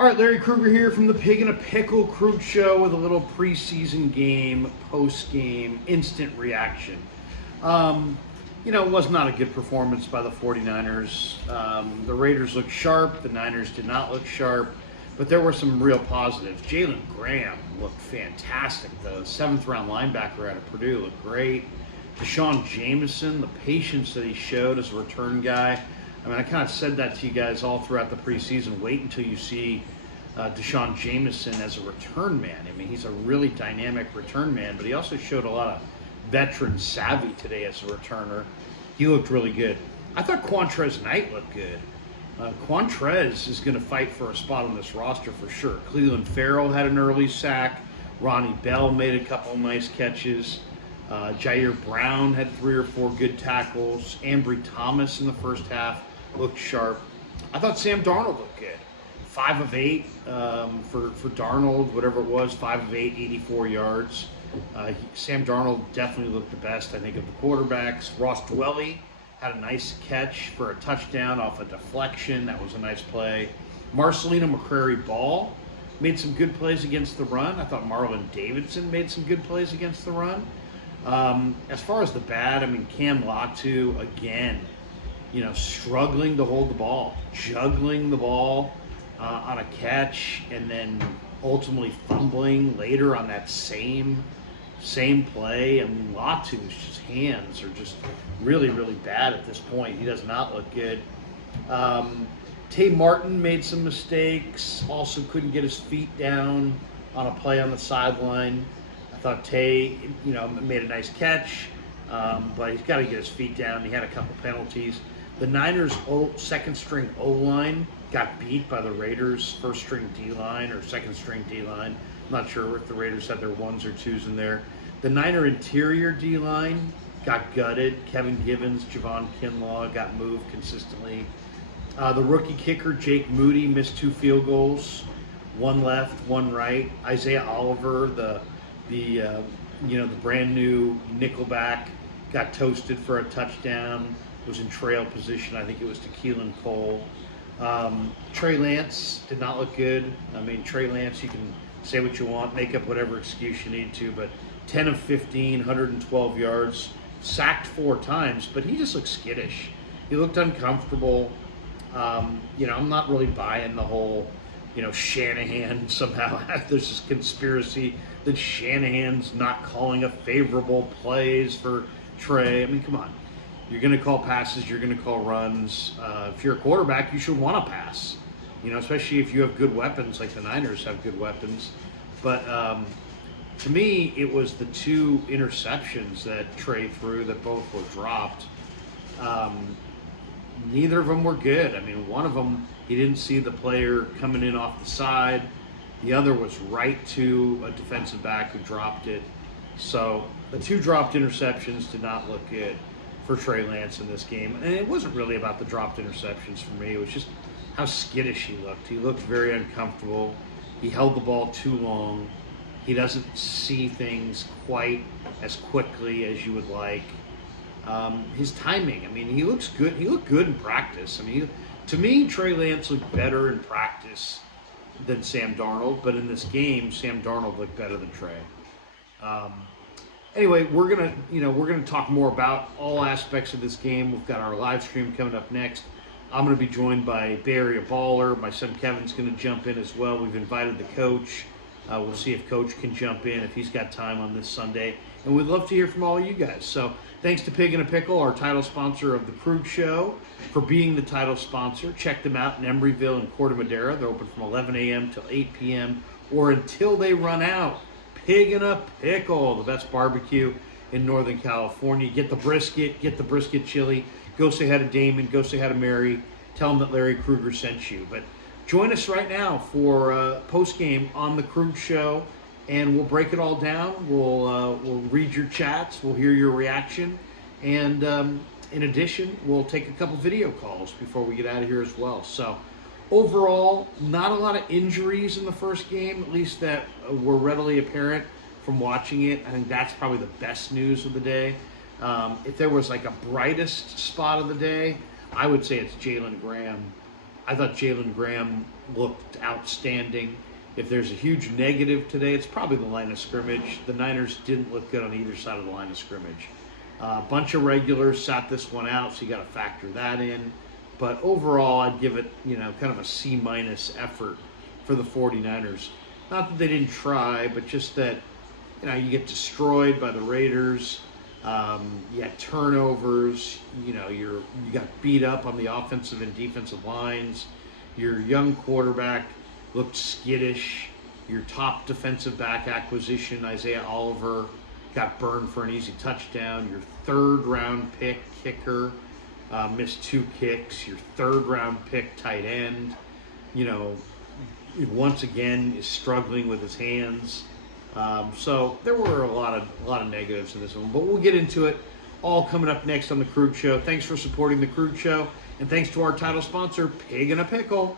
All right, Larry Krueger here from the Pig in a Pickle Krug Show with a little preseason game, post-game, instant reaction. It was not a good performance by the 49ers. The Raiders looked sharp. The Niners did not look sharp. But there were some real positives. Jalen Graham looked fantastic. The seventh-round linebacker out of Purdue looked great. Deshaun Jameson, the patience that he showed as a return guy. I mean, I kind of said that to you guys all throughout the preseason. Wait until you see Deshaun Jameson as a return man. I mean, he's a really dynamic return man, but he also showed a lot of veteran savvy today as a returner. He looked really good. I thought Quantrez Knight looked good. Quantrez is going to fight for a spot on this roster for sure. Cleveland Farrell had an early sack. Ronnie Bell made a couple nice catches. Jair Brown had 3 or 4 good tackles. Ambry Thomas in the first half looked sharp. I thought Sam Darnold looked good. 5 of 8 for Darnold, whatever it was, 5 of 8, 84 yards. Sam Darnold definitely looked the best, I think, of the quarterbacks. Ross Dwelley had a nice catch for a touchdown off a deflection. That was a nice play. Marcelino McCrary-Ball made some good plays against the run. I thought Marlon Davidson made some good plays against the run. As far as the bad, I mean, Cam Latu, again, struggling to hold the ball, juggling the ball on a catch, and then ultimately fumbling later on that same play. I mean, Latu's hands are just really, really bad at this point. He does not look good. Tay Martin made some mistakes, also couldn't get his feet down on a play on the sideline. I thought Tay, made a nice catch, but he's got to get his feet down. He had a couple penalties. The Niners' second-string O-line got beat by the Raiders' first-string D-line or second-string D-line. I'm not sure if the Raiders had their 1s or 2s in there. The Niner interior D-line got gutted. Kevin Givens, Javon Kinlaw got moved consistently. The rookie kicker, Jake Moody, missed 2 field goals, 1 left, 1 right. Isaiah Oliver, the brand new nickelback, got toasted for a touchdown, was in trail position. I think it was to Keelan Cole. Trey Lance did not look good. I mean, Trey Lance, you can say what you want, make up whatever excuse you need to, but 10 of 15, 112 yards, sacked 4 times, but he just looked skittish. He looked uncomfortable. I'm not really buying the whole, Shanahan somehow, there's this conspiracy that Shanahan's not calling a favorable plays for Trey. I mean, come on. You're going to call passes, you're going to call runs. If you're a quarterback, you should want to pass, especially if you have good weapons, like the Niners have good weapons. But to me, it was the 2 interceptions that Trey threw that both were dropped. Neither of them were good. I mean, one of them, he didn't see the player coming in off the side. The other was right to a defensive back who dropped it. So the 2 dropped interceptions did not look good for Trey Lance in this game. And it wasn't really about the dropped interceptions for me. It was just how skittish he looked. He looked very uncomfortable. He held the ball too long. He doesn't see things quite as quickly as you would like. His timing, I mean, he looks good. He looked good in practice. I mean, to me, Trey Lance looked better in practice than Sam Darnold, but in this game, Sam Darnold looked better than Trey. Anyway, we're gonna talk more about all aspects of this game. We've got our live stream coming up next. I'm gonna be joined by Bay Area Baller. My son Kevin's gonna jump in as well. We've invited the coach. We'll see if Coach can jump in if he's got time on this Sunday. And we'd love to hear from all you guys. So thanks to Pig in a Pickle, our title sponsor of the Krug Show, for being the title sponsor. Check them out in Embryville and Corte Madera. They're open from 11 a.m. till 8 p.m. or until they run out. Pig in a Pickle, the best barbecue in Northern California. Get the brisket chili. Go say hi to Damon. Go say hi to Mary. Tell them that Larry Krueger sent you. But join us right now for post-game on the Krug Show, and we'll break it all down. We'll read your chats. We'll hear your reaction. And in addition, we'll take a couple video calls before we get out of here as well. So overall, not a lot of injuries in the first game, at least that were readily apparent from watching it. I think that's probably the best news of the day. If there was like a brightest spot of the day, I would say it's Jalen Graham. I thought Jalen Graham looked outstanding. If there's a huge negative today, it's probably the line of scrimmage. The Niners didn't look good on either side of the line of scrimmage. A bunch of regulars sat this one out, so you got to factor that in. But overall, I'd give it, kind of a C- effort for the 49ers. Not that they didn't try, but just that, you get destroyed by the Raiders. You had turnovers. You got beat up on the offensive and defensive lines. Your young quarterback looked skittish. Your top defensive back acquisition, Isaiah Oliver, got burned for an easy touchdown. Your third-round pick kicker missed 2 kicks. Your third-round pick tight end, once again is struggling with his hands. So there were a lot of negatives in this one, but we'll get into it all coming up next on the Krug Show. Thanks for supporting the Krug Show, and thanks to our title sponsor, Pig in a Pickle.